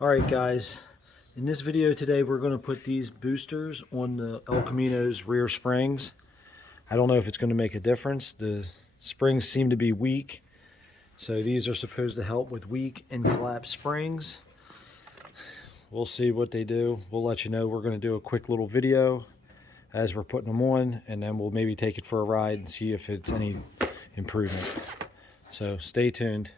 Alright guys, in this video today we're going to put these boosters on the El Camino's rear springs. I don't know if it's going to make a difference. The springs seem to be weak, so these are supposed to help with weak and collapsed springs. We'll see what they do. We'll let you know. We're going to do a quick little video as we're putting them on, and then we'll maybe take it for a ride and see if it's any improvement. So stay tuned.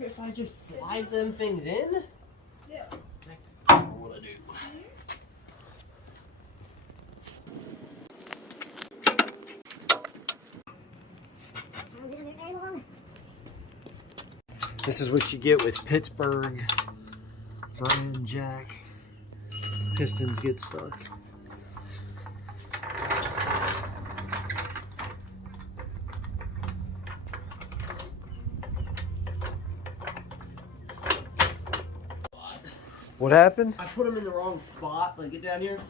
If I just slide them things in? Yeah. What I do? This is what you get with Pittsburgh brand jack. Pistons get stuck. What happened? I put them in the wrong spot. Like, get down here.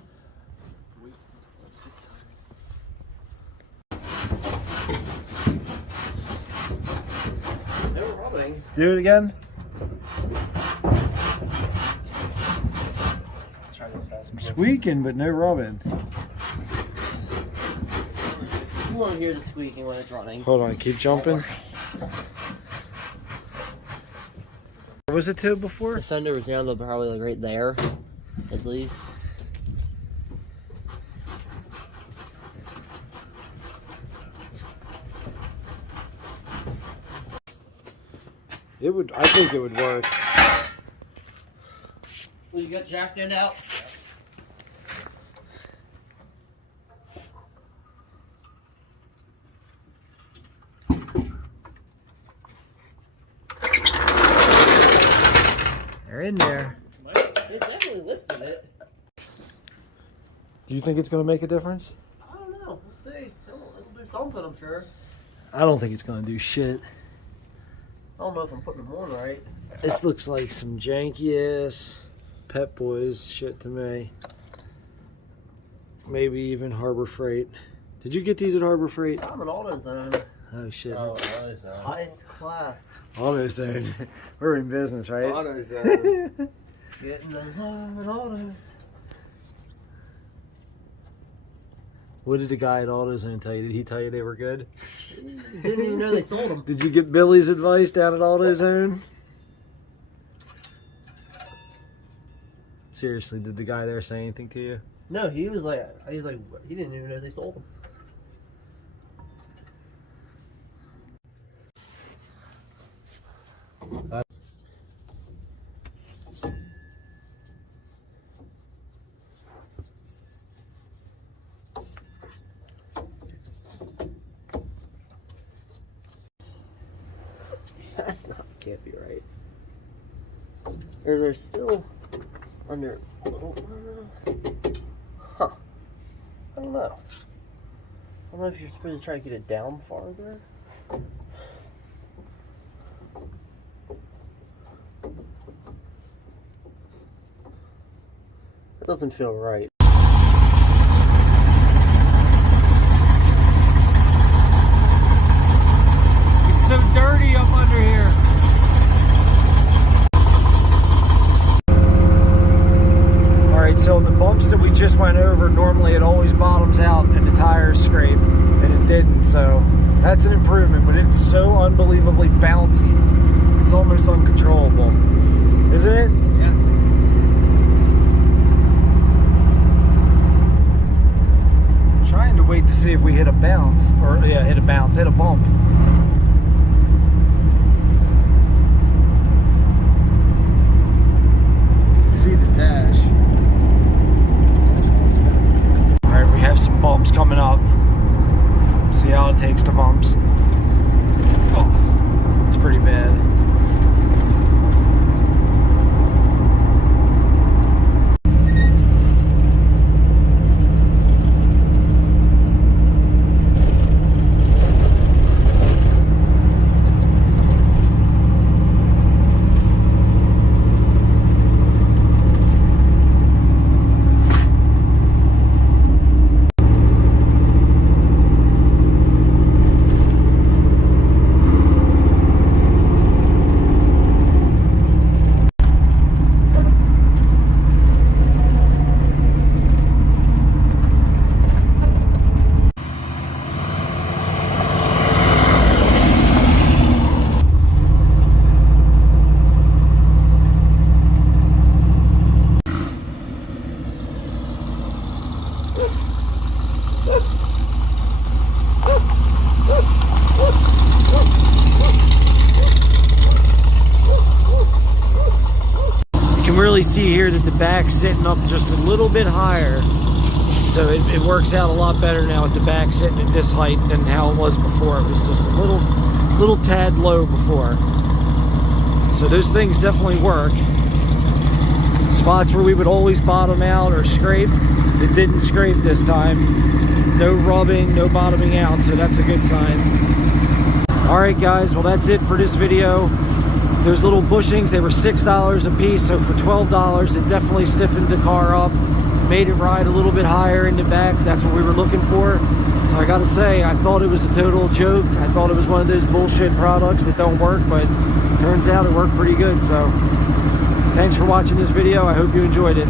They were rubbing. Do it again. Some squeaking, but no rubbing. You won't hear the squeaking when it's running. Hold on, keep jumping. What was it to before? The fender was down to probably like right there, at least. It would. I think it would work. Well, you got the jack stand out? They're in there. It definitely lifted it. Do you think it's going to make a difference? I don't know. We'll see. It'll do something, I'm sure. I don't think it's going to do shit. I don't know if I'm putting them on right. This looks like some janky ass Pep Boys shit to me. Maybe even Harbor Freight. Did you get these at Harbor Freight? I'm an AutoZone. Oh shit. Oh, AutoZone. Highest class. AutoZone. We're in business, right? AutoZone. Get in the zone, auto. What did the guy at AutoZone tell you? Did he tell you they were good? Didn't even know they sold them. Did you get Billy's advice down at AutoZone? Seriously, did the guy there say anything to you? No, he was like, he didn't even know they sold them. That's not, can't be right. Or they're still under, huh. I don't know. I don't know if you're supposed to try to get it down farther. It doesn't feel right. It's so dirty up under here. Alright, so the bumps that we just went over, normally it always bottoms out and the tires scrape, and it didn't, so that's an improvement, but it's so unbelievably bouncy. It's almost uncontrollable. Isn't it? Yeah. Trying to wait to see if we hit a bounce, or yeah, hit a bounce, hit a bump. See the dash. Alright, we have some bumps coming up. See how it takes the bumps. Oh, it's pretty bad. really see here that the back's sitting up just a little bit higher. So it works out a lot better now with the back sitting at this height than how it was before. It was just a little tad low before. So those things definitely work. Spots where we would always bottom out or scrape, it didn't scrape this time. No rubbing, no bottoming out, so that's a good sign. Alright guys, well that's it for this video. Those little bushings, they were $6 a piece, so for $12 it definitely stiffened the car up, made it ride a little bit higher in the back. That's what we were looking for. So I gotta say, I thought it was a total joke. I thought it was one of those bullshit products that don't work, but turns out it worked pretty good. So thanks for watching this video. I hope you enjoyed it.